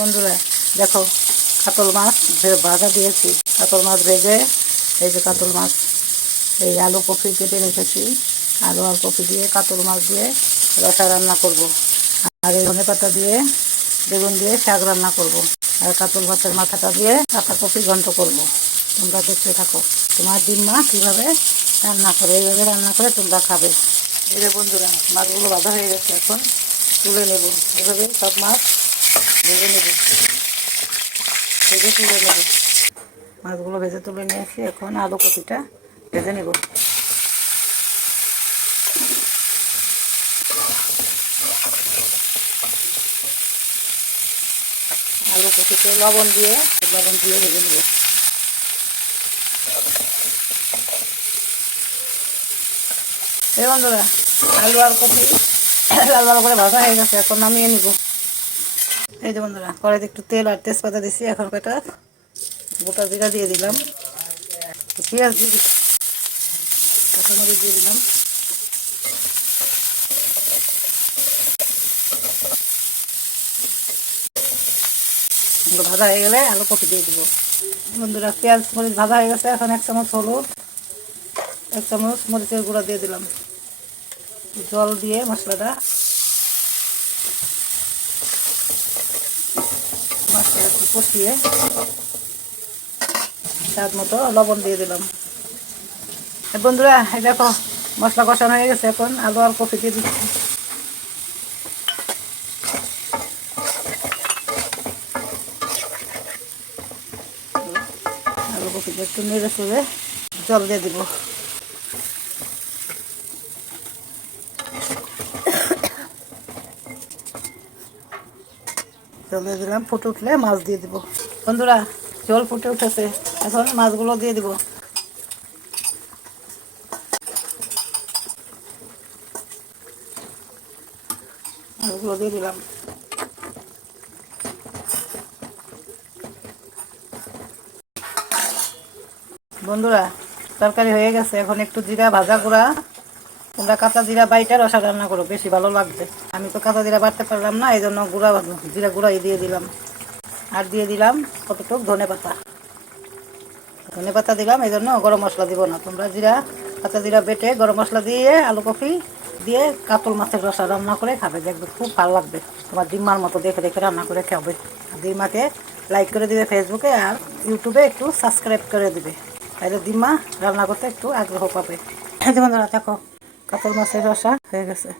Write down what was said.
বন্ধুরা দেখো, কাতল মাছ ভাজা দিয়েছি। কাতল মাছ ভেজে, এই যে কাতল মাছ, এই আলু কপি কেটে রেখেছি। আলু আর কপি দিয়ে কাতল মাছ দিয়ে রসা রান্না করব। আর এই ধনেপাতা দিয়ে বেগুন দিয়ে শাক রান্না করব। আর কাতল মাছের মাথাটা দিয়ে কাঁচা কপি ঘন্ট করব। তোমরা দেখতে থাকো তোমার ডিম্মা কীভাবে রান্না করে। এইভাবে রান্না করে তোমরা খাবে। এই যে বন্ধুরা, মাছগুলো ভাজা হয়ে গেছে, এখন তুলে নেব। এভাবে সব মাছ ভেজে নেব, ভেজে তুলে নেব। মাছগুলো ভেজে তুলে নিয়েছি, এখন আলু কপিটা ভেজে নেব। আলু কপিতে লবণ দিয়ে ভেজে নেব। এই বন্ধুরা, আলু আর কপি লাল লাল করে ভাজা হয়ে গেছে, এখন নামিয়ে নিব। এই যে বন্ধুরা, কড়াইতে একটু তেল আর তেজপাতা দিচ্ছি। এখন কয়টা গোটা জিরা দিয়ে দিলাম, পেঁয়াজ দিয়ে দিচ্ছি, কাঁচামরিচ দিয়ে দিলাম। ভাজা হয়ে গেলে আলু কপি দিয়ে দিব। বন্ধুরা, পেঁয়াজ মরিচ ভাজা হয়ে গেছে, এখন 1 চামচ হলুদ, 1 চামচ মরিচের গুঁড়া দিয়ে দিলাম। জল দিয়ে মশলাটা একটু কষিয়ে স্বাদ মতো লবণ দিয়ে দিলাম। বন্ধুরা, এই দেখো মশলা কষানো হয়ে গেছে, এখন আলু আর কপি দিয়ে দিচ্ছি। আলু কপিটা একটু নেড়ে চেড়ে জল দিয়ে দিব। জল দিয়ে দিলাম, ফুটে উঠলে মাছ দিয়ে দিব। বন্ধুরা, জল ফুটে উঠেছে, এখন মাছগুলো দিয়ে দিব। মাছগুলো দিয়ে দিলাম। বন্ধুরা, তরকারি হয়ে গেছে, এখন একটু জিরা ভাজা গুঁড়া, তোমরা কাঁচা জিরা বাইটা রসা রান্না করো, বেশি ভালো লাগবে। আমি তো কাঁচা জিরা বাড়তে পারলাম না, এই জন্য গুঁড়া জিরা গুঁড়াই দিয়ে দিলাম। আর দিয়ে দিলাম কতটুক ধনে পাতা দিলাম, এই জন্য গরম মশলা দিব না। তোমরা কাঁচা জিরা বেটে গরম মশলা দিয়ে আলু কপি দিয়ে কাতল মাছের রসা রান্না করে খাবে, দেখবে খুব ভালো লাগবে। তোমার ডিম্মার মতো দেখে দেখে রান্না করে খাবে। ডিম্মাকে লাইক করে দিবে ফেসবুকে, আর ইউটিউবে একটু সাবস্ক্রাইব করে দিবে, তাহলে ডিম্মা রান্না করতে একটু আগ্রহ পাবে। বন্ধুরা দেখো, কাতল মাছের রসা হয়ে গেছে।